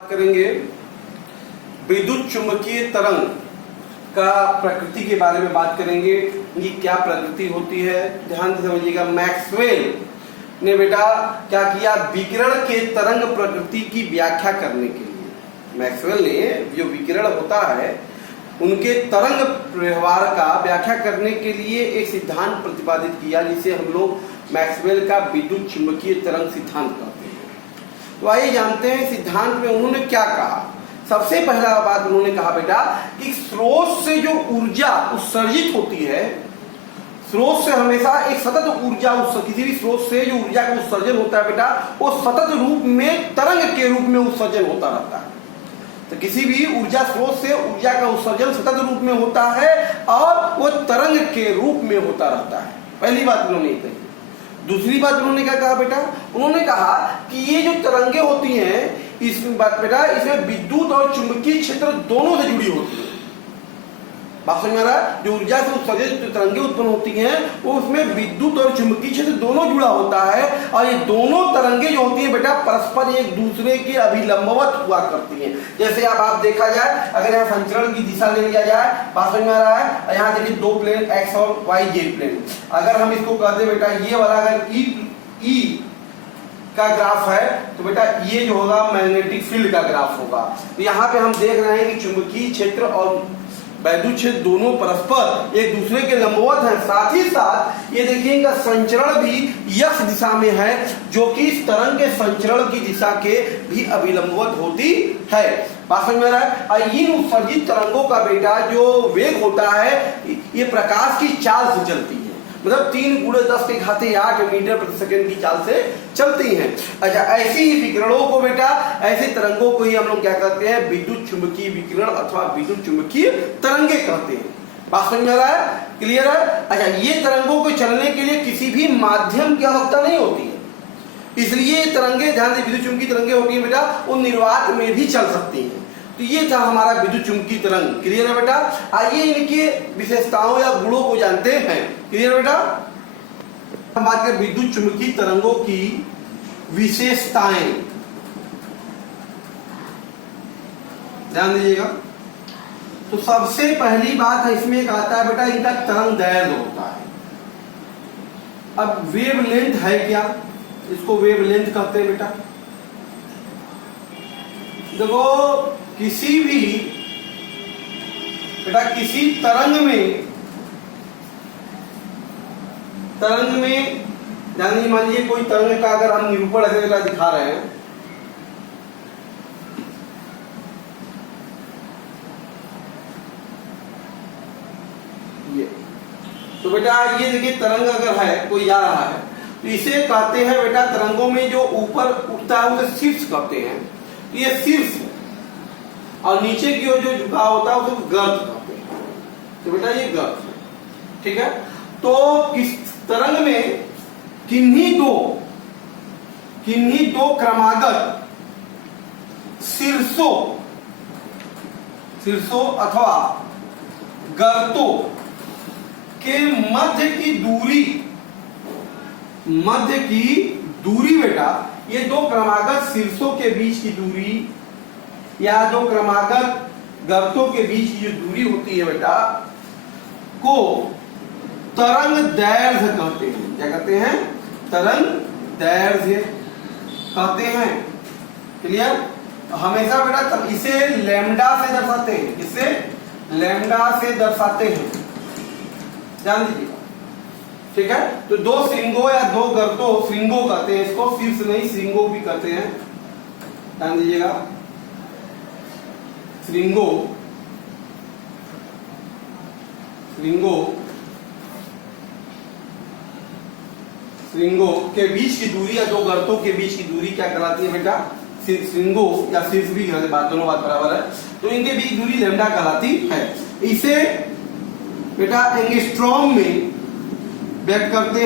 करेंगे विद्युत चुंबकीय तरंग का प्रकृति के बारे में बात करेंगे। ये क्या प्रकृति होती है, ध्यान से समझिएगा। मैक्सवेल ने बेटा क्या किया, विकिरण के तरंग प्रकृति की व्याख्या करने के लिए मैक्सवेल ने जो विकिरण होता है उनके तरंग व्यवहार का व्याख्या करने के लिए एक सिद्धांत प्रतिपादित किया, जिसे हम लोग मैक्सवेल का विद्युत चुंबकीय तरंग सिद्धांत कहते हैं। तो आइए जानते हैं सिद्धांत में उन्होंने क्या कहा। सबसे पहला बात उन्होंने कहा बेटा कि स्रोत से जो ऊर्जा उत्सर्जित होती है, स्रोत से हमेशा एक सतत ऊर्जा, किसी भी स्रोत से जो ऊर्जा का उत्सर्जन होता है बेटा, वो सतत रूप में तरंग के रूप में उत्सर्जन होता रहता है। तो किसी भी ऊर्जा स्रोत से ऊर्जा का उत्सर्जन सतत रूप में होता है और वो तरंग के रूप में होता रहता है। पहली बात उन्होंने कही। दूसरी बात उन्होंने क्या कहा बेटा, उन्होंने कहा कि ये जो तरंगे होती हैं इसमें विद्युत और चुंबकीय क्षेत्र दोनों से जुड़ी होती है। बात समझ में आ रहा है? जो ऊर्जा से उत्सर्जित जो तरंगे उत्पन्न होती हैं वो उसमें विद्युत और चुंबकीय क्षेत्र दोनों जुड़ा होता है, और ये दोनों तरंगे जो होती हैं बेटा परस्पर एक दूसरे के अभिलंबवत हुआ करती हैं। जैसे अब आप देखा जाए, अगर यहाँ संचरण की दिशा ले लिया जाए, बात समझ में आ रहा है, यहाँ देखिए दो प्लेन एक्स और वाई जेड प्लेन। अगर हम इसको कहते बेटा ये वाला अगर ई का ग्राफ है तो बेटा ये जो होगा मैग्नेटिक फील्ड का ग्राफ होगा। तो यहाँ पे हम देख रहे हैं कि चुंबकीय क्षेत्र और वैद्युत क्षेत्र दोनों परस्पर एक दूसरे के लंबवत हैं। साथ ही साथ ये देखिए इनका संचरण भी यक्ष दिशा में है, जो कि इस तरंग के संचरण की दिशा के भी अभिलंबवत होती है। बात समझ में आ रहा है? इन उत्सर्जित तरंगों का बेटा जो वेग होता है ये प्रकाश की चाल से चलती है, मतलब 3 × 10⁸ मीटर प्रति सेकंड की चाल से चलती हैं। अच्छा, ऐसी ही विकिरणों को बेटा, ऐसे तरंगों को ही हम लोग क्या कहते हैं, विद्युत चुंबकीय विकिरण अथवा विद्युत चुंबकीय तरंगे कहते हैं। बात समझ में आ रहा है? क्लियर है? अच्छा, ये तरंगों को चलने के लिए किसी भी माध्यम की आवश्यकता नहीं होती है, इसलिए तरंगे, ध्यान से, विद्युत चुंबकीय तरंगे होती है बेटा वो निर्वात में भी चल सकती हैं। तो ये था हमारा विद्युत चुंबकीय तरंग। क्लियर है बेटा? आइए इनकी विशेषताओं या गुणों को जानते हैं। क्लियर बेटा? हम बात करें विद्युत चुंबकीय तरंगों की विशेषताएं, ध्यान दीजिएगा। तो सबसे पहली बात है इसमें एक आता है बेटा इनका तरंग दैर्ध्य होता है। अब वेव लेंथ है क्या, इसको वेव लेंथ कहते हैं बेटा। देखो किसी भी बेटा किसी तरंग में ध्यान, मान लीजिए कोई तरंग का अगर हम निरूपण ऐसे बेटा दिखा रहे हैं, ये तो बेटा ये देखिए तरंग अगर है कोई जा रहा है तो इसे कहते हैं बेटा, तरंगों में जो ऊपर उठता है उसे शीर्ष कहते हैं। तो ये शीर्ष है और नीचे की ओर जो झुकाव होता है उसको गर्त कहते हैं। तो बेटा ये गर्त है, ठीक है। तो किस तरंग में किन्हीं दो क्रमागत शीर्षों अथवा गर्तों के मध्य की दूरी बेटा, ये दो क्रमागत शीर्षों के बीच की दूरी या दो क्रमागत गर्तों के बीच की जो दूरी होती है बेटा को तरंग दैर्ध्य कहते हैं। क्या कहते हैं? तरंग दैर्ध्य कहते हैं। क्लियर? हमेशा बेटा इसे लैम्डा से दर्शाते हैं, इसे लैम्डा से दर्शाते हैं, ध्यान दीजिएगा, ठीक है। तो दो श्रृंगों या दो गर्तों, श्रृंगों कहते हैं इसको, शीर्ष नहीं श्रृंगों भी कहते हैं, ध्यान दीजिएगा। श्रृंगों के बीच की दूरी या दो गर्तों के बीच की दूरी क्या कहलाती है बेटा? श्रृंगों या शीर्ष भी कहते हैं, दोनों बात बराबर है। तो इनके बीच दूरी लैम्डा कहलाती है। इसे बेटा एंगस्ट्रॉम में व्यक्त करते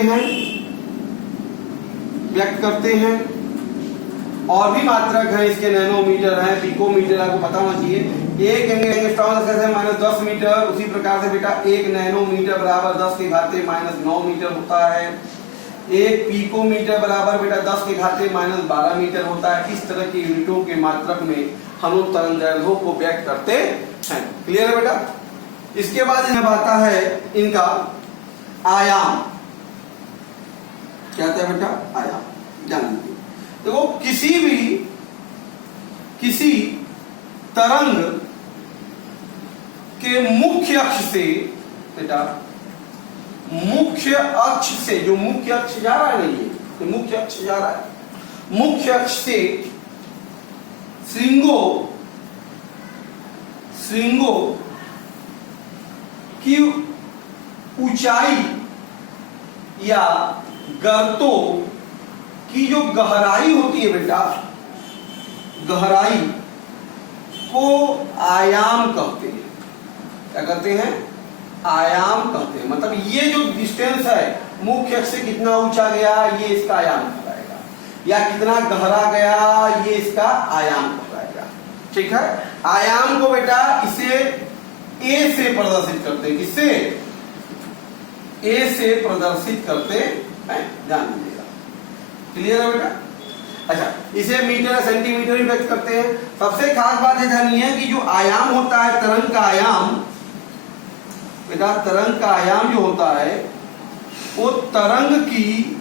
हैं और भी मात्रक है इसके, नैनोमीटर है, पिकोमीटर, आपको पता होना चाहिए। एक एंगस्ट्रॉम -10 मीटर, उसी प्रकार से बेटा 1 नैनोमीटर बराबर 10⁻⁹ -9 मीटर होता है। एक पिकोमीटर बराबर बेटा 10 के घाते -12 मीटर होता है। इस तरह की यूनिटों के मात्रक में हम लोग तरंगदैर्घ्यों को व्यक्त करते हैं। क्लियर है बेटा? इसके बाद जब आता है इनका आयाम, क्या आता है बेटा? आयाम। जान लीजिए, देखो किसी तरंग के मुख्य अक्ष से बेटा, मुख्य अक्ष से, जो मुख्य अक्ष जा रहा है नहीं, ये मुख्य अक्ष जा रहा है, मुख्य अक्ष से श्रृंगों की ऊंचाई या गर्तों की जो गहराई होती है बेटा, गहराई को आयाम कहते हैं। क्या कहते हैं? आयाम कहते हैं। मतलब ये जो डिस्टेंस है मुख्य अक्ष से कितना ऊंचा गया, ये इसका आयाम कहलाएगा, या कितना गहरा गया, ये इसका आयाम कहलाएगा। ठीक है? आयाम को बेटा इसे ए से प्रदर्शित करते हैं। किससे? ए से प्रदर्शित करते हैं, ध्यान दीजिएगा। क्लियर है बेटा? अच्छा, इसे मीटर सेंटीमीटर में व्यक्त करते हैं। सबसे खास बात यह जानी है कि जो आयाम होता है तरंग का आयाम बेटा, तरंग का आयाम जो होता है वो तरंग की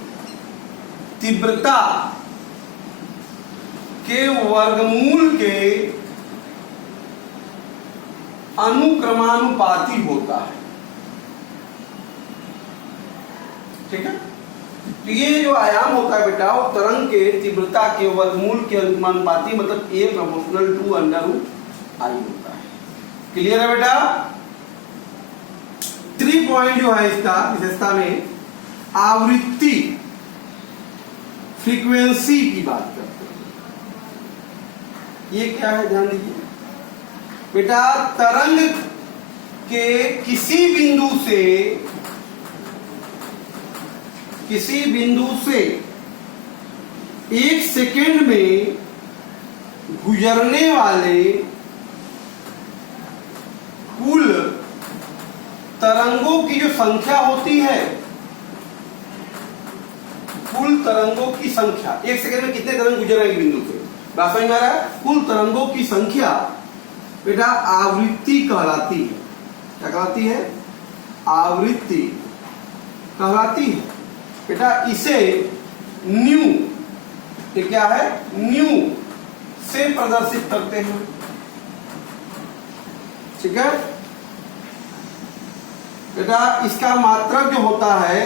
तीव्रता के वर्गमूल के अनुक्रमानुपाती होता है। ठीक है? तो ये जो आयाम होता है बेटा वो तरंग के तीव्रता के वर्गमूल के अनुक्रमानुपाती, मतलब A प्रोपोर्शनल टू √I होता है। क्लियर है बेटा? 3 पॉइंट जो है इसका विशेषता में आवृत्ति, फ्रीक्वेंसी की बात करते हैं। ये क्या है, ध्यान दीजिए बेटा। तरंग के किसी बिंदु से 1 सेकेंड में गुजरने वाले कुल तरंगों की जो संख्या होती है, कुल तरंगों की संख्या, 1 सेकेंड में कितने तरंग गुजर रहे बिंदु से, बात समझ में आ रहा है? कुल तरंगों की संख्या बेटा आवृत्ति कहलाती है। क्या कहलाती है? आवृत्ति कहलाती है बेटा। इसे न्यू, ये क्या है? न्यू से प्रदर्शित करते हैं। ठीक है बेटा? इसका मात्रक जो होता है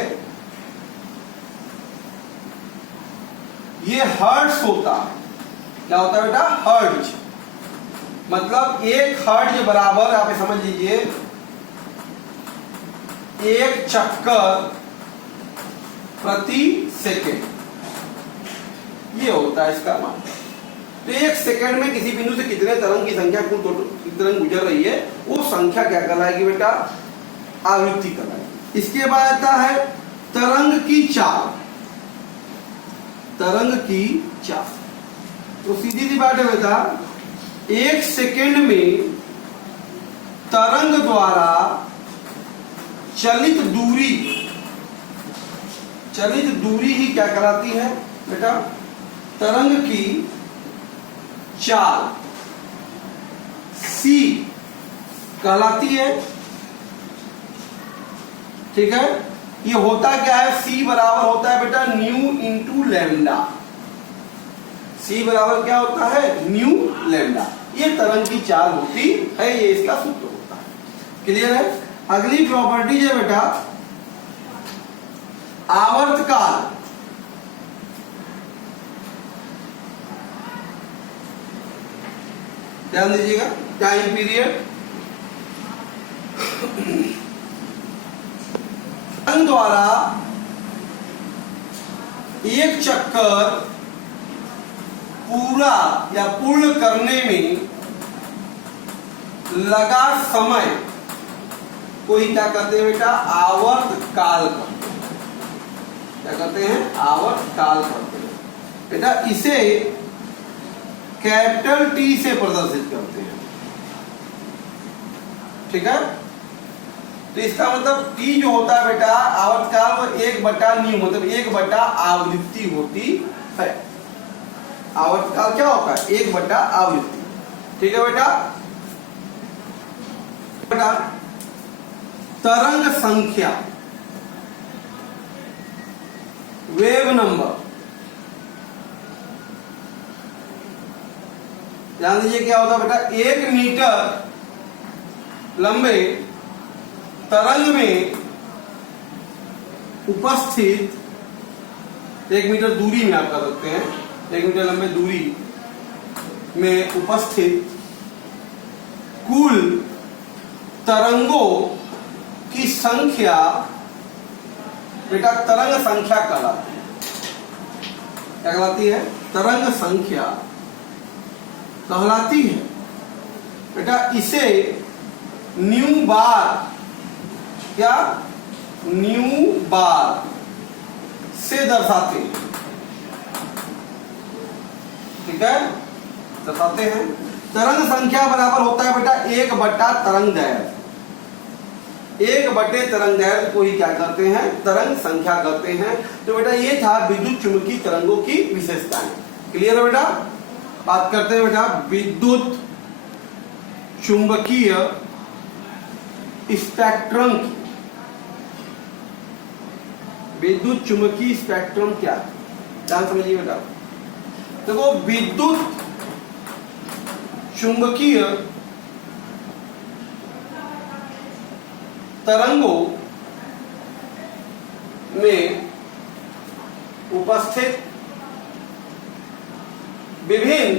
ये हर्ट्ज होता है। क्या होता है बेटा? हर्ट्ज। मतलब 1 हर्ट्ज बराबर, आप समझ लीजिए, 1 चक्कर प्रति सेकेंड, ये होता है इसका मात्रक। तो 1 सेकेंड में किसी बिंदु से कितने तरंग की संख्या, कुल टोटल तरंग गुजर रही है, वो संख्या क्या कहलाएगी बेटा? आवृत्ति कहलाएगी। इसके बाद आता है तरंग की चाल। तरंग की चाल तो सीधी सी बात है बेटा, 1 सेकेंड में तरंग द्वारा चलित दूरी ही क्या कहलाती है बेटा? तरंग की चाल c कहलाती है। ठीक है? ये होता क्या है? c बराबर होता है बेटा न्यू इंटू लैम्डा। c बराबर क्या होता है? New lambda. ये तरंग की चाल होती है, ये इसका सूत्र होता है। क्लियर है? अगली प्रॉपर्टी है बेटा आवर्तकाल। ध्यान दीजिएगा, टाइम पीरियड। तरंग द्वारा एक चक्कर पूरा या पूर्ण करने में लगा समय को ही क्या कहते हैं बेटा? आवर्त काल कहते हैं। क्या कहते हैं? आवर्त काल कहते हैं बेटा। इसे कैपिटल T से प्रदर्शित करते हैं। ठीक है? तो इसका मतलब टी जो होता है बेटा आवर्तकाल वो 1/ν मतलब 1/आवृत्ति होती है। आवर्तकाल क्या होता है? 1/आवृत्ति। ठीक है बेटा। बेटा तरंग संख्या वेव नंबर, ध्यान दीजिए क्या होता है बेटा, 1 मीटर लंबे तरंग में उपस्थित, 1 मीटर दूरी में आप कह सकते हैं, 1 मीटर लंबे दूरी में उपस्थित कुल तरंगों की संख्या बेटा तरंग संख्या कहलाती है। क्या कहलाती है? तरंग संख्या कहलाती है बेटा। इसे न्यू बार, क्या न्यू बार से दर्शाते हैं। ठीक है, दर्शाते हैं। तरंग संख्या बराबर होता है बेटा 1/तरंग दैर्घ्य। 1/तरंग दैर्घ्य को ही क्या कहते हैं? तरंग संख्या कहते हैं। तो बेटा ये था विद्युत चुंबकीय तरंगों की विशेषताएं। क्लियर है बेटा? बात करते हैं बेटा विद्युत चुंबकीय स्पेक्ट्रम की। विद्युत चुंबकीय स्पेक्ट्रम क्या है? ध्यान समझिए बेटा। देखो विद्युत चुंबकीय तरंगों में उपस्थित विभिन्न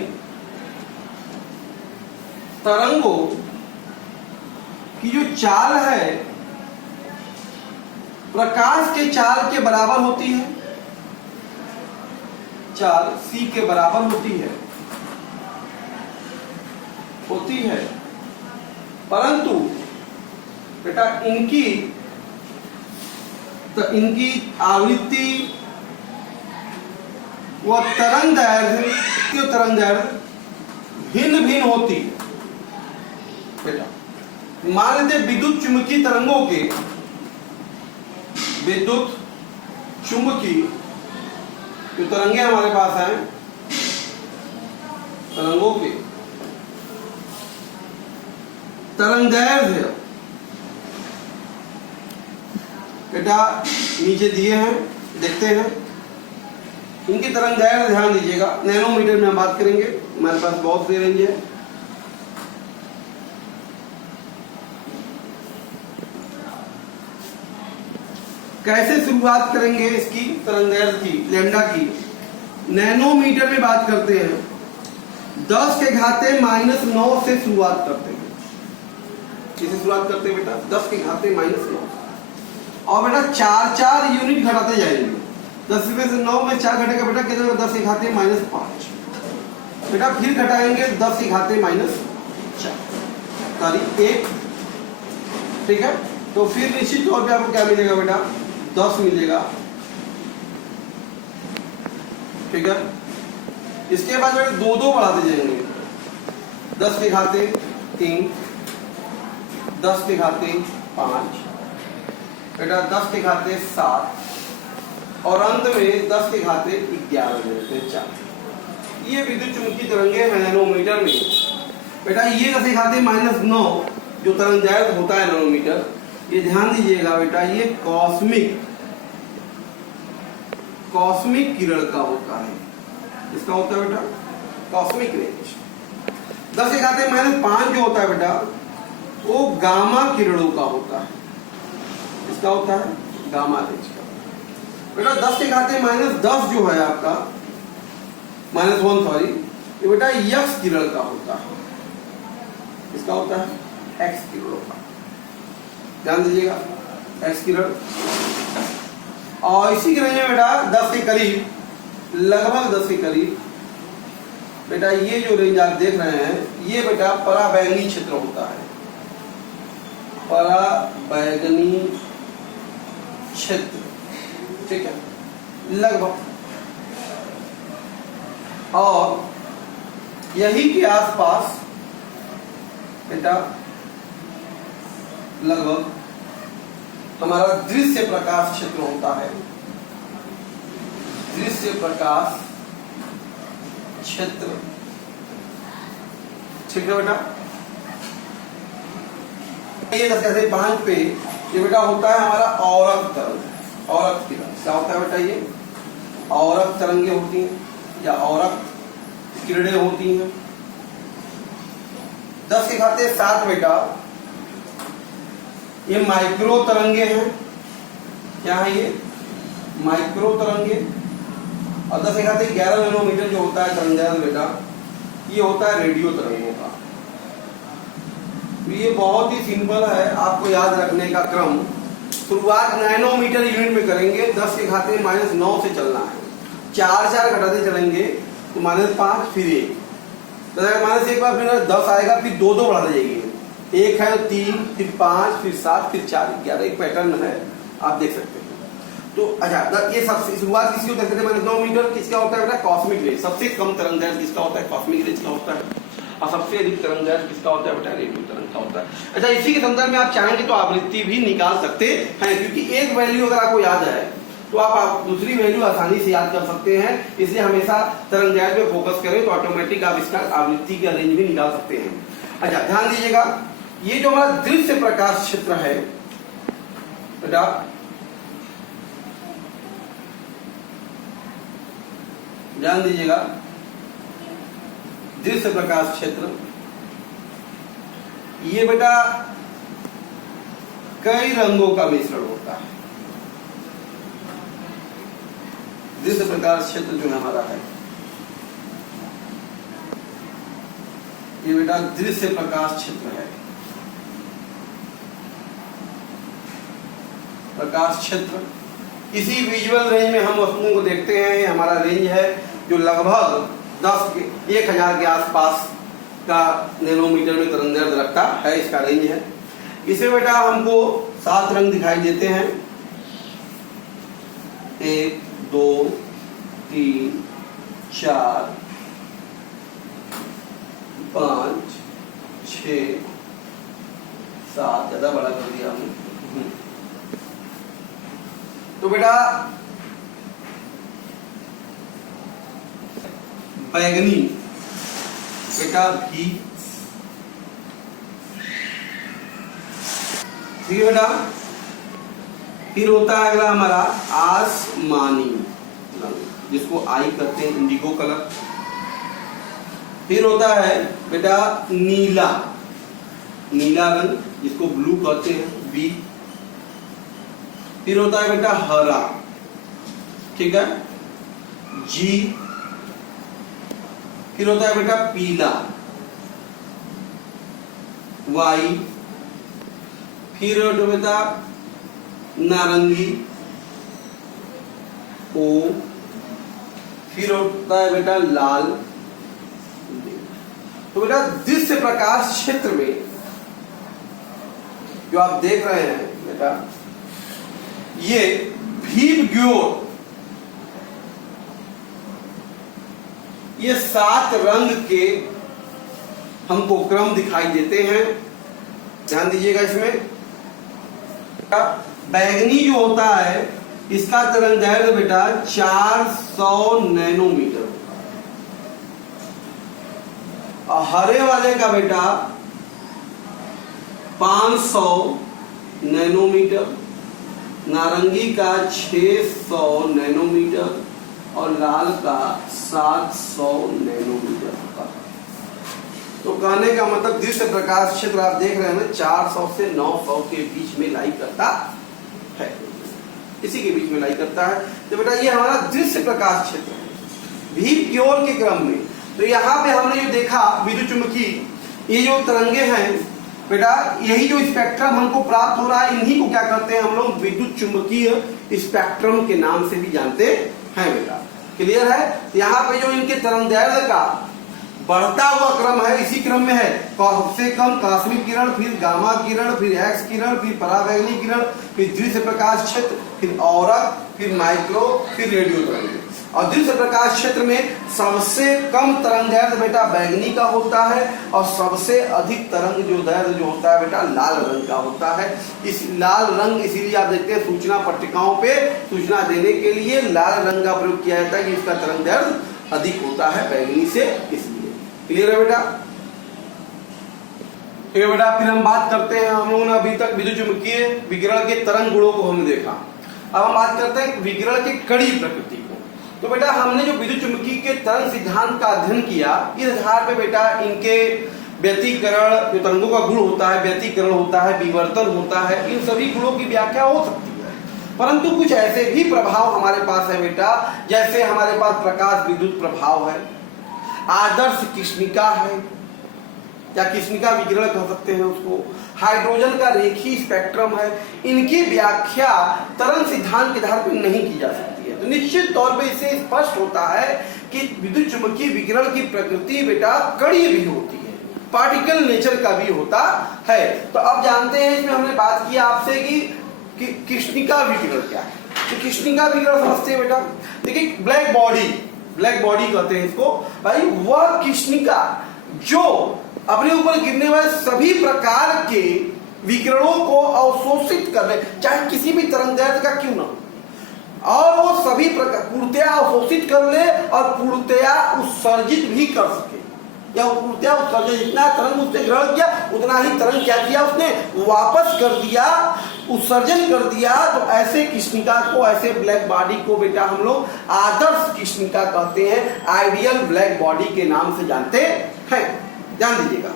तरंगों की जो चाल है प्रकाश के चाल के बराबर होती है। चाल c के बराबर होती है परंतु बेटा इनकी आवृत्ति व तरंग दैर्घ्य भिन्न भिन्न होती है बेटा। मान लेते विद्युत चुंबकीय तरंगों के, विद्युत चुंबकीय जो तरंगे हमारे पास हैं, तरंगों के तरंग दैर्घ्य बेटा नीचे दिए हैं, देखते हैं इनकी तरंग दैर्घ्य। ध्यान दीजिएगा, नैनोमीटर में हम बात करेंगे, हमारे पास बहुत सी रेंज है। कैसे शुरुआत करेंगे इसकी तरंग दैर्घ्य की, लैम्डा की? नैनोमीटर में बात करते हैं, 10⁻⁻9 से शुरुआत करते हैं। किसे शुरुआत करते हैं बेटा? 10⁻⁻9। और बेटा 4 यूनिट घटाते जाएंगे। 10 में से 9 में 4 घटेगा बेटा कितना? 10⁻⁻5। बेटा फिर घटाएंगे 10⁻⁻4 तारीख 1। ठीक है, तो फिर निश्चित तौर पे आपको क्या मिलेगा बेटा? 10 मिलेगा। ठीक है, इसके बाद बेटा 2 बढ़ाते जाएंगे, 10⁻3, 10⁻5 बेटा 10⁻7 और अंत में 10⁻11 ये विद्युत चुंबकीय तरंगे हैं नैनोमीटर में। बेटा ये 10⁻⁻9 जो तरंग दैर्घ्य होता है नैनोमीटर, ये ध्यान दीजिएगा बेटा, ये कॉस्मिक किरण का होता है। इसका होता है बेटा कॉस्मिक रेंज। 10⁻5 जो होता है बेटा वो गामा किरणों का होता है। इसका होता है गामा रेंज का। बेटा 10⁻10 जो है आपका -1 सॉरी, ये बेटा एक्स किरण का होता है। इसका होता है एक्स किरणों का। ध्यान दीजिएगा, एक्स किरण। और इसी की रेंज में बेटा 10 के करीब, लगभग 10 के करीब बेटा ये जो रेंज आप देख रहे हैं ये बेटा पराबैंगनी क्षेत्र होता है। पराबैंगनी क्षेत्र, ठीक है, लगभग। और यही के आसपास बेटा लगभग हमारा दृश्य प्रकाश क्षेत्र होता है, दृश्य प्रकाश क्षेत्र। ठीक है बेटा, ये 10⁵ पे ये बेटा होता है हमारा औरक तरंग, औरक किरण। क्या होता है बेटा, ये औरक तरंगे होती हैं या औरक किरणें होती हैं। 10�7 बेटा ये माइक्रो तरंगे हैं। क्या है ये? माइक्रो तरंगे। और 10⁻11 नैनोमीटर जो होता है तरंगदैर्घ्य बेटा, ये होता है रेडियो तरंगों का। ये बहुत ही सिंपल है, आपको याद रखने का क्रम। शुरुआत नैनोमीटर यूनिट में करेंगे, 10⁻⁻9 से चलना है। 4 घटाते चलेंगे तो -5 फिर 1, -1 बार फिर 10 आएगा, फिर 2 बढ़ाते जाएंगे। 1 है 3, फिर 5, फिर 7, फिर 4, 11। एक पैटर्न है, आप देख सकते हैं। तो अच्छा, ये सबसे शुरुआत किसकी होती है? -9 किसका होता है बेटा? Cosmic rays. सबसे कम तरंगदैर्घ्य किसका होता है? कॉस्मिक रेज का होता है। और सबसे अधिक तरंगदैर्घ्य किसका होता है बेटा? रेडियो तरंग का होता है। अच्छा, इसी के संदर्भ में आप चाहेंगे तो आवृत्ति भी निकाल सकते हैं, क्योंकि एक वैल्यू अगर आपको याद है तो आप दूसरी वैल्यू आसानी से याद कर सकते हैं। इसलिए हमेशा तरंगदैर्घ्य पे फोकस करें तो ऑटोमेटिक आप इसका आवृत्ति का रेंज भी निकाल सकते हैं। अच्छा, ध्यान दीजिएगा, ये जो हमारा दृश्य प्रकाश क्षेत्र है बेटा, ध्यान दीजिएगा, दृश्य प्रकाश क्षेत्र ये बेटा कई रंगों का मिश्रण होता है। दृश्य प्रकाश क्षेत्र जो हमारा है ये बेटा दृश्य प्रकाश क्षेत्र है। प्रकाश क्षेत्र इसी विजुअल रेंज में हम वस्तुओं को देखते हैं। हमारा रेंज है जो लगभग 10,000 के आसपास का नैनोमीटर में तरंगदैर्घ्य रखता है, इसका रेंज है। इसमें बेटा हमको 7 रंग दिखाई देते हैं, 1 2 3 4 5 6 7, ज्यादा बड़ा कर दिया हमने। तो बेटा बैगनी बेटा भी, ठीक है बेटा। फिर होता है अगला हमारा आसमानी रंग, जिसको आई कहते हैं, इंडिगो कलर। फिर होता है बेटा नीला, नीला रंग जिसको ब्लू कहते हैं, बी। फिर होता है बेटा हरा, ठीक है, जी। फिर होता है बेटा पीला, वाई। फिर होता है बेटा नारंगी, ओ। फिर होता है बेटा लाल। तो बेटा दृश्य प्रकाश क्षेत्र में जो आप देख रहे हैं बेटा, ये भीमग्योर, ये 7 रंग के हमको क्रम दिखाई देते हैं। ध्यान दीजिएगा, इसमें बैगनी जो होता है इसका तरंगदैर्घ्य बेटा 400 नैनोमीटर, और हरे वाले का बेटा 500 नैनोमीटर, नारंगी का 600 नैनोमीटर और लाल का 700 नैनोमीटर होता है। तो कहने का मतलब दृश्य प्रकाश क्षेत्र आप देख रहे हैं ना, 400 से 900 के बीच में लाई करता है, इसी के बीच में लाई करता है। तो बेटा ये हमारा दृश्य प्रकाश क्षेत्र है भीमग्योर के क्रम में। तो यहाँ पे हमने जो देखा विद्युत चुंबकीय ये जो तरंगे हैं बेटा, यही जो स्पेक्ट्रम हमको प्राप्त हो रहा है, इन्हीं को क्या करते हैं हम लोग? विद्युत चुंबकीय स्पेक्ट्रम के नाम से भी जानते हैं बेटा। क्लियर है? यहाँ पे जो इनके तरंगदैर्घ्य का बढ़ता हुआ क्रम है, इसी क्रम में है। सबसे कम कॉस्मिक किरण, फिर गामा किरण, फिर एक्स किरण, फिर पराबैंगनी किरण, फिर दृश्य प्रकाश क्षेत्र, फिर औरक, फिर माइक्रो, फिर रेडियो तरंगे। अदृश्य प्रकाश क्षेत्र में सबसे कम तरंग दैर्ध्य बेटा बैंगनी का होता है और सबसे अधिक तरंग जो दैर्ध्य जो होता है बेटा लाल रंग का होता है। इस लाल रंग इसीलिए आप देखते हैं सूचना पट्टिकाओं पे सूचना देने के लिए लाल रंग का प्रयोग किया जाता है कि इसका तरंग दैर्ध्य अधिक होता है बैंगनी से, इसलिए। क्लियर है बेटा? ठीक है बेटा, फिर हम बात करते हैं, हम लोगों ने अभी तक विद्युत चुंबकीय विकिरण के तरंग गुणों को हमने देखा। अब हम बात करते हैं विकिरण की कड़ी प्रकृति को। तो बेटा हमने जो विद्युत चुंबकीय के तरंग सिद्धांत का अध्ययन किया, इस आधार पे बेटा इनके व्यतिकरण, जो तरंगों का गुण होता है, व्यतिकरण होता है, विवर्तन होता है, इन सभी गुणों की व्याख्या हो सकती है। परंतु कुछ ऐसे भी प्रभाव हमारे पास है बेटा, जैसे हमारे पास प्रकाश विद्युत प्रभाव है, आदर्श कृष्णिका है या कृष्णिका विकिरण कह सकते हैं उसको, हाइड्रोजन का रेखीय स्पेक्ट्रम है। इनकी व्याख्या तरंग सिद्धांत के आधार पर नहीं की जा सकती है। तो निश्चित तौर पे इससे स्पष्ट होता है कि विद्युत चुंबकीय विकिरण की प्रकृति बेटा कणीय भी होती है, पार्टिकल नेचर का भी होता है। तो अब जानते हैं, इसमें हमने बात की आपसे कि कृष्णिका विकिरण क्या है। तो कृष्णिका विकिरण समझते हैं बेटा, देखिए ब्लैक बॉडी कहते हैं इसको भाई, वह कृष्णिका जो अपने ऊपर गिरने वाले सभी प्रकार के विकिरणों को अवशोषित कर ले, चाहे किसी भी तरंग दैर्ध्य का क्यों ना हो, और वो सभी प्रकार पूर्णतया अवशोषित कर ले और पूर्णतया उत्सर्जित भी कर सके, या पूर्णतया उत्सर्जित, जितना तरंग उसने ग्रहण किया उतना ही तरंग क्या किया उसने वापस कर दिया, उत्सर्जन कर दिया। तो ऐसे कृष्णिका को, ऐसे ब्लैक बॉडी को बेटा हम लोग आदर्श कृष्णिका कहते हैं, आइडियल ब्लैक बॉडी के नाम से जानते हैं, ध्यान दीजिएगा।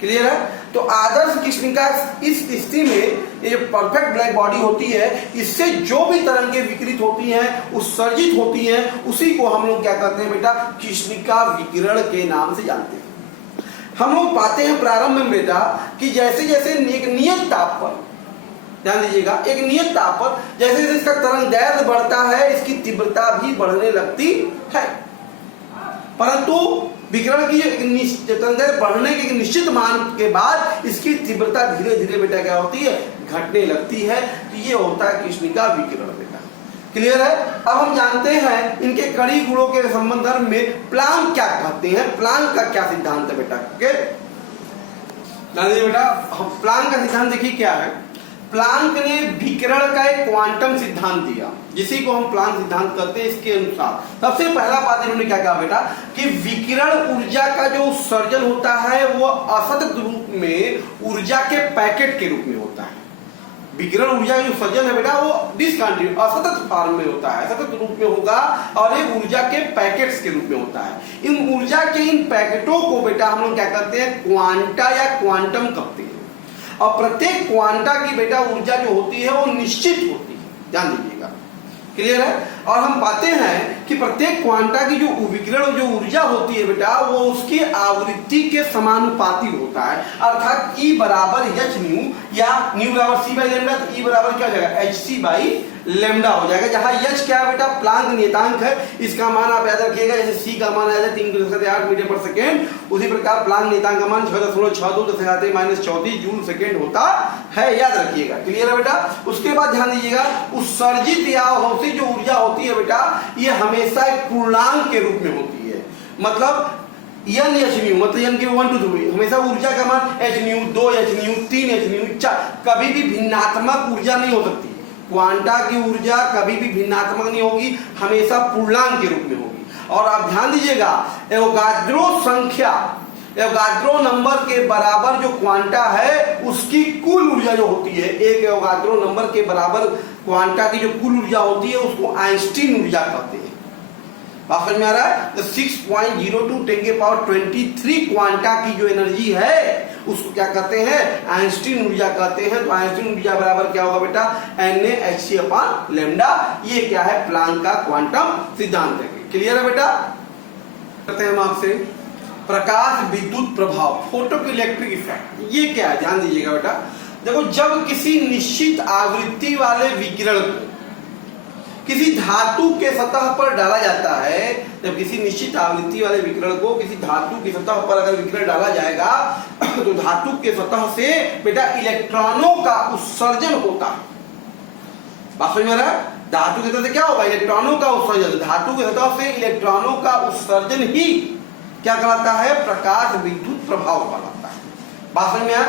क्लियर है? तो आदर्श कृष्णिका इस स्थिति में ये परफेक्ट ब्लैक बॉडी होती है, इससे जो भी तरंगें विकिरित होती हैं, उत्सर्जित होती हैं, उसी को हम लोग क्या कहते हैं बेटा, कृष्णिका विकिरण के नाम से जानते हैं। हम लोग पाते हैं प्रारंभ में बेटा कि जैसे जैसे एक नियत ताप पर, ध्यान दीजिएगा, एक नियत ताप पर जैसे जैसे इसका तरंग दैर्ध्य बढ़ता है, इसकी तीव्रता भी बढ़ने लगती है। परंतु विकिरण की तरंग दैर्ध्य बढ़ने के निश्चित मान के बाद इसकी तीव्रता धीरे धीरे बेटा क्या होती है, घटने लगती है। तो ये होता है कृष्णिका विकिरण बेटा। क्लियर है? अब हम जानते हैं इनके कड़ी गुणों के संबंध में प्लांक क्या कहते हैं, प्लांक का क्या सिद्धांत है बेटा। ओके बेटा, हम प्लांक का सिद्धांत देखिए क्या है। प्लांक ने विकिरण का एक क्वांटम सिद्धांत दिया, जिसी को हम प्लांक सिद्धांत कहते हैं। इसके अनुसार सबसे पहला बात इन्होंने क्या कहा बेटा कि विकिरण ऊर्जा का जो उत्सर्जन होता है वो असतत रूप में ऊर्जा के पैकेट के रूप में होता है। विकिरण ऊर्जा जो उत्सर्जन है बेटा वो डिसकंटिन्यूअस असतत फॉर्म में होता है, सतत रूप में होगा, और ये ऊर्जा के पैकेट्स के रूप में होता है। इन ऊर्जा के इन पैकेटों को बेटा हम लोग क्या कहते हैं, क्वांटा या क्वांटम कहते हैं। और प्रत्येक क्वांटा की बेटा ऊर्जा जो होती है वो निश्चित होती है, ध्यान दीजिएगा। क्लियर है? और हम पाते हैं कि प्रत्येक क्वांटा की जो विकिरण जो ऊर्जा होती है बेटा वो उसकी आवृत्ति के समानुपाती होता है, अर्थात E बराबर एच न्यू या न्यू बराबर सी बाई लेमडा, तो E बराबर क्या हो जाएगा, एच सी बाई लेमडा हो जाएगा। जहां एच क्या है बेटा, प्लांक नियतांक है, इसका मान आप याद रखिएगा। जैसे सी का मान आया 3.8 मीटर पर सेकेंड, उसी प्रकार प्लांक नियतांक का मान 6.62 जूल सेकेंड होता है, याद रखिएगा। क्लियर है बेटा? उसके बाद ध्यान दीजिएगा, उत्सर्जित या अवशोषित जो ऊर्जा होती है बेटा ये हमेशा एक पूर्णांक के रूप में होती है। मतलब एन एच न्यू, मतलब एन की 1 to 3, हमेशा ऊर्जा का मान H new, 2 H new, 3 H new, 4, कभी भी भिन्नात्मक ऊर्जा नहीं हो सकती। क्वांटा की ऊर्जा कभी भी भिन्नात्मक नहीं होगी, हमेशा पूर्णांक के रूप में होगी। और आप ध्यान दीजिएगा, एवोगाड्रो संख्या, एवोगाड्रो नंबर के बराबर जो क्वांटा है उसकी कुल ऊर्जा जो होती है, एक एवोगाड्रो नंबर के बराबर क्वांटा की जो कुल ऊर्जा होती है उसको आइंस्टीन ऊर्जा कहते हैं। बात समझ में आ रहा है? तो 6.02 10 के पावर 23 क्वांटा की जो एनर्जी है उसको क्या कहते हैं, आइंस्टीन ऊर्जा कहते हैं। तो आइंस्टीन ऊर्जा बराबर क्या होगा बेटा, NaHc अपॉन लेमडा। ये क्या है, प्लांक का क्वांटम सिद्धांत है। क्लियर है बेटा? करते हैं हम आपसे प्रकाश विद्युत प्रभाव, फोटो इलेक्ट्रिक इफेक्ट। ये क्या है, ध्यान दीजिएगा बेटा। देखो, जब किसी निश्चित आवृत्ति वाले विकिरण को किसी धातु के सतह पर डाला जाता है, जब किसी निश्चित आवृत्ति वाले विकिरण को किसी धातु की सतह पर अगर विकिरण डाला जाएगा तो धातु के सतह से बेटा इलेक्ट्रॉनों का उत्सर्जन होता है। बात समझ में आ रहा है? धातु की सतह से क्या होगा, इलेक्ट्रॉनों का उत्सर्जन। धातु की सतह से इलेक्ट्रॉनों का उत्सर्जन ही क्या कहलाता है, प्रकाश विद्युत प्रभाव कहलाता है। बात समझ में आया।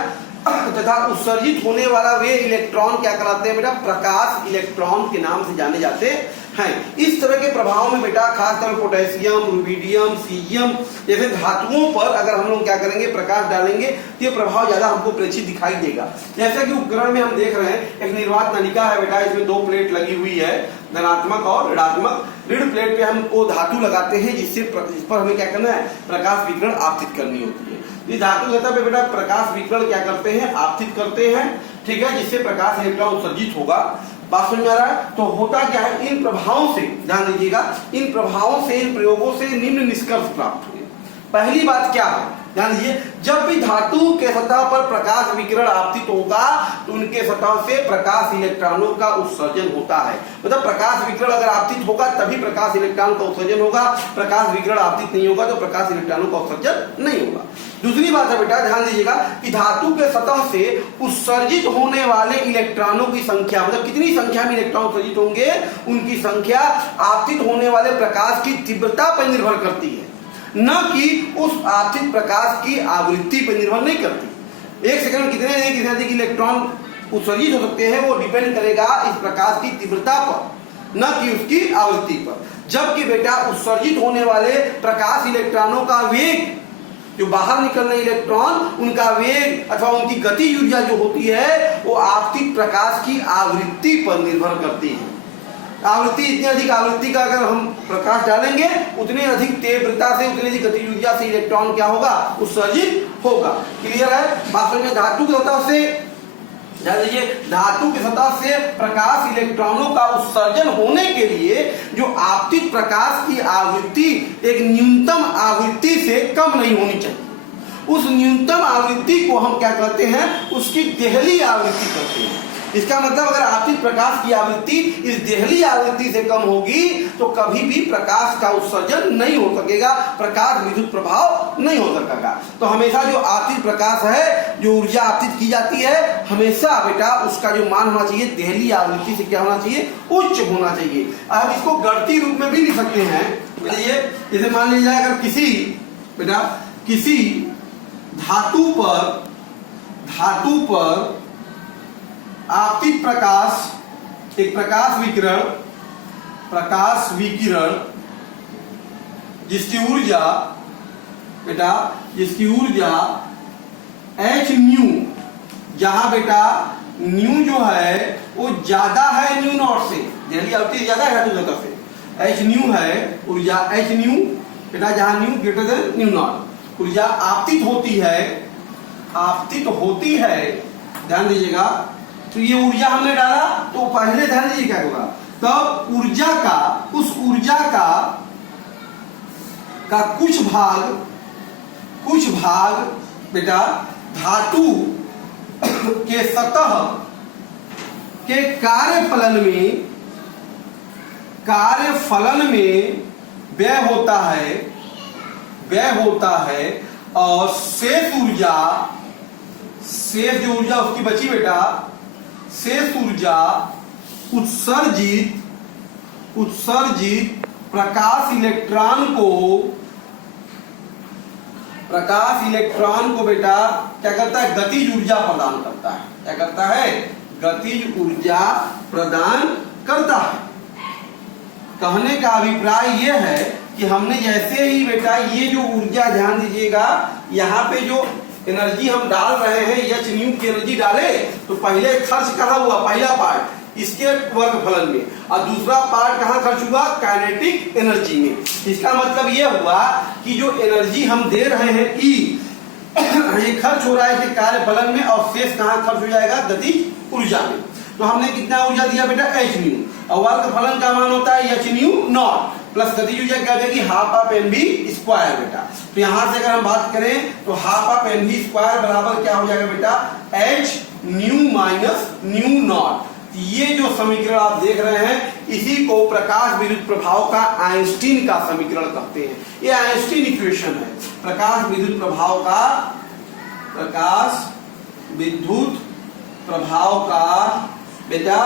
तथा उत्सर्जित होने वाला वे इलेक्ट्रॉन क्या कहलाते हैं बेटा, प्रकाश इलेक्ट्रॉन के नाम से जाने जाते हैं। इस तरह के प्रभाव में बेटा खासकर पोटेशियम, रुबिडियम, सीजियम जैसे धातुओं पर अगर हम लोग क्या करेंगे, प्रकाश डालेंगे तो ये प्रभाव ज्यादा हमको प्रेक्षित दिखाई देगा। जैसा कि उपकरण में हम देख रहे हैं, एक निर्वात नलिका है बेटा, इसमें 2 प्लेट लगी हुई है, धनात्मक और ऋणात्मक। ऋण प्लेट पे हम वो धातु लगाते हैं जिस पर हमें क्या करना है, प्रकाश विकिरण आपतित करनी होती है। इस धातु सतह पे बेटा प्रकाश विकिरण क्या करते हैं, आपतित करते हैं, ठीक है, जिससे प्रकाश इलेक्ट्रॉन उत्सर्जित होगा। बात समझ में आ रहा है। तो होता क्या है, इन प्रभावों से ध्यान दीजिएगा, इन प्रभावों से, इन प्रयोगों से निम्न निष्कर्ष प्राप्त हुए। पहली बात क्या है, ध्यान दीजिए, जब भी धातु के सतह पर प्रकाश विकिरण आपतित होगा तो उनके सतह से प्रकाश इलेक्ट्रॉनों का उत्सर्जन होता है। मतलब प्रकाश विकिरण अगर आपतित होगा तभी प्रकाश इलेक्ट्रॉन का उत्सर्जन होगा, प्रकाश विकिरण आपतित नहीं होगा तो प्रकाश इलेक्ट्रॉनों का उत्सर्जन नहीं होगा। दूसरी बात है बेटा, ध्यान दीजिएगा कि धातु के सतह से उत्सर्जित होने वाले इलेक्ट्रॉनों की संख्या, मतलब कितनी संख्या में इलेक्ट्रॉन उत्सर्जित होंगे, उनकी संख्या आपतित होने वाले प्रकाश की तीव्रता पर निर्भर करती है, न कि उस आपतित प्रकाश की आवृत्ति पर निर्भर नहीं करती। एक सेकंड में कितने अधिक इलेक्ट्रॉन उत्सर्जित हो सकते हैं वो डिपेंड करेगा इस प्रकाश की तीव्रता पर, न कि उसकी आवृत्ति पर। जबकि बेटा उत्सर्जित होने वाले प्रकाश इलेक्ट्रॉनों का वेग, जो बाहर निकल रहे इलेक्ट्रॉन, उनका वेग अथवा उनकी गति ऊर्जा जो होती है वो आपतित प्रकाश की आवृत्ति पर निर्भर करती है। आवृत्ति, इतनी अधिक आवृत्ति का अगर हम प्रकाश डालेंगे उतनी अधिक तीव्रता से, उतनी अधिक गति ऊर्जा से इलेक्ट्रॉन क्या होगा, उत्सर्जित होगा। क्लियर है बात में। धातु की सतह से, धातु की सतह से प्रकाश इलेक्ट्रॉनों का उत्सर्जन होने के लिए जो आपतित प्रकाश की आवृत्ति एक न्यूनतम आवृत्ति से कम नहीं होनी चाहिए। उस न्यूनतम आवृत्ति को हम क्या कहते हैं, उसकी देहली आवृत्ति कहते हैं। इसका मतलब अगर आपतित प्रकाश की आवृत्ति इस देहली आवृत्ति से कम होगी तो कभी भी प्रकाश का उत्सर्जन नहीं हो सकेगा, प्रकाश विद्युत प्रभाव नहीं हो सकेगा। तो हमेशा जो आपतित प्रकाश है, जो ऊर्जा आपतित की जाती है, हमेशा बेटा उसका जो मान होना चाहिए देहली आवृत्ति से क्या होना चाहिए, उच्च होना चाहिए। अब इसको गणितीय रूप में भी लिख सकते हैं। जैसे मान लीजिए अगर किसी धातु पर आपतित प्रकाश, एक प्रकाश विकिरण जिसकी ऊर्जा h न्यू, जहां बेटा न्यू जो है वो ज्यादा है न्यू नॉट से, देहली आवृत्ति ज्यादा है धातु सतह से, h न्यू है ऊर्जा, h न्यू बेटा जहां new greater than new not, ऊर्जा आपतित होती है, ध्यान दीजिएगा। तो ये ऊर्जा हमने डाला तो पहले ध्यान दीजिए क्या होगा, तब उस ऊर्जा का कुछ भाग बेटा धातु के सतह के कार्यफलन में व्यय होता है और शेष जो ऊर्जा उसकी बची बेटा, शेष ऊर्जा उत्सर्जित प्रकाश इलेक्ट्रॉन को बेटा क्या करता है, गतिज ऊर्जा प्रदान करता है। क्या करता है, गतिज ऊर्जा प्रदान करता है। कहने का अभिप्राय यह है कि हमने जैसे ही बेटा ये जो ऊर्जा, ध्यान दीजिएगा, यहाँ पे जो एनर्जी हम डाल रहे हैं, एच न्यू की एनर्जी डाले तो पहले खर्च कहाँ हुआ, पहला पार्ट इसके वर्गफलन में, और दूसरा पार्ट कहाँ खर्च हुआ, काइनेटिक एनर्जी में। इसका मतलब यह हुआ कि जो एनर्जी हम दे रहे हैं E, ये खर्च हो रहा है इसके कार्यफलन में, और शेष कहाँ खर्च हो जाएगा, गतिज ऊर्जा में। तो हमने कितना ऊर्जा दिया बेटा, h न्यू, और वर्गफलन का मान होता है h न्यू नॉट प्लस गतिज ऊर्जा क्या हो जाएगी, हाफ ऑफ mv स्क्वायर बेटा। तो यहां से अगर हम बात करें तो हाफ ऑफ mv स्क्वायर बराबर क्या हो जाएगा बेटा, h new minus new not. ये जो समीकरण आप देख रहे हैं इसी को प्रकाश विद्युत प्रभाव का आइंस्टीन का समीकरण कहते हैं। ये आइंस्टीन इक्वेशन है, प्रकाश विद्युत प्रभाव का बेटा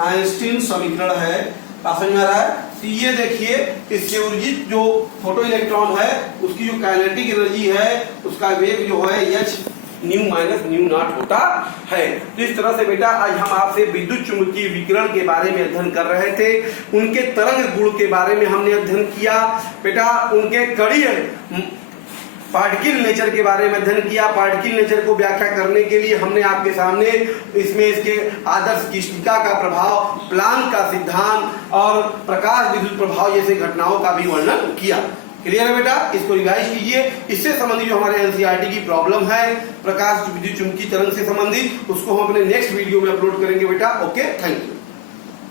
आइंस्टीन समीकरण है। समझ में आ रहा है? तो ये देखिए, इससे ऊर्जित जो फोटो इलेक्ट्रॉन है उसकी जो काइनेटिक एनर्जी है उसका वेग जो है h new minus new not होता है। तो इस तरह से बेटा आज हम आपसे विद्युत चुंबकीय विकिरण के बारे में अध्ययन कर रहे थे। उनके तरंग गुण के बारे में हमने अध्ययन किया बेटा, उनके कणीय पार्टिकल नेचर के बारे में अध्ययन किया। पार्टिकल नेचर को व्याख्या करने के लिए हमने आपके सामने इसमें इसके आदर्श कृष्णिका का प्रभाव, प्लांक का सिद्धांत और प्रकाश विद्युत प्रभाव जैसे घटनाओं का भी वर्णन किया। क्लियर है बेटा? इसको रिवाइज कीजिए। इससे संबंधित जो हमारे एनसीईआरटी की प्रॉब्लम है प्रकाश विद्युत चुंबकीय तरंग से संबंधित, उसको हम अपने नेक्स्ट वीडियो में अपलोड करेंगे बेटा। Okay, thank you.